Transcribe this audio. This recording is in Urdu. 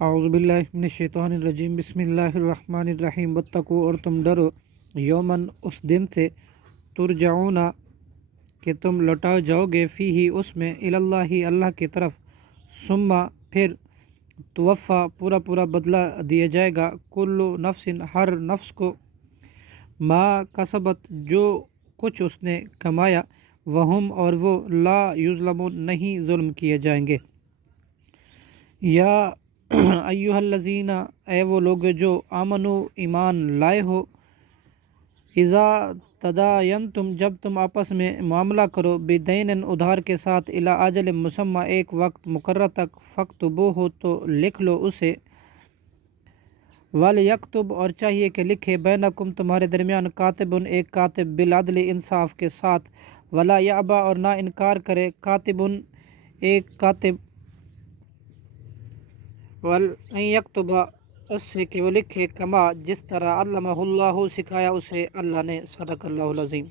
اعوذ باللہ من الشیطان الرجیم، بسم اللہ الرحمن الرحیم۔ واتقوا، اور تم ڈرو، یومن، اس دن سے، ترجعون، کہ تم لوٹائے جاؤ گے، فیہ، اس میں، اللہ، اللہ کی طرف، ثم، پھر، توفا، پورا پورا بدلہ دیا جائے گا، کل نفس، ہر نفس کو، ما کسبت، جو کچھ اس نے کمایا، وہم، اور وہ، لا یظلمون، نہیں ظلم کیے جائیں گے۔ یا ایھا الذین، اے وہ لوگ جو آمنو، ایمان لائے ہو، اذا تداینتم، جب تم آپس میں معاملہ کرو، بدین، ادھار کے ساتھ، الی اجل مسمی، ایک وقت مقرر تک، فاکتبوہ، تو لکھ لو اسے، ولیکتب، اور چاہیے کہ لکھے، بینکم، تمہارے درمیان، کاتب، ایک کاتب، بالعدل، انصاف کے ساتھ، ولا یأبی، اور نہ انکار کرے، کاتب، ایک کاتب، ان یکتب، اس سے کہ وہ لکھے، کما، جس طرح، علمہ اللہ، سکھایا اسے اللہ نے، صدق اللہ العظیم۔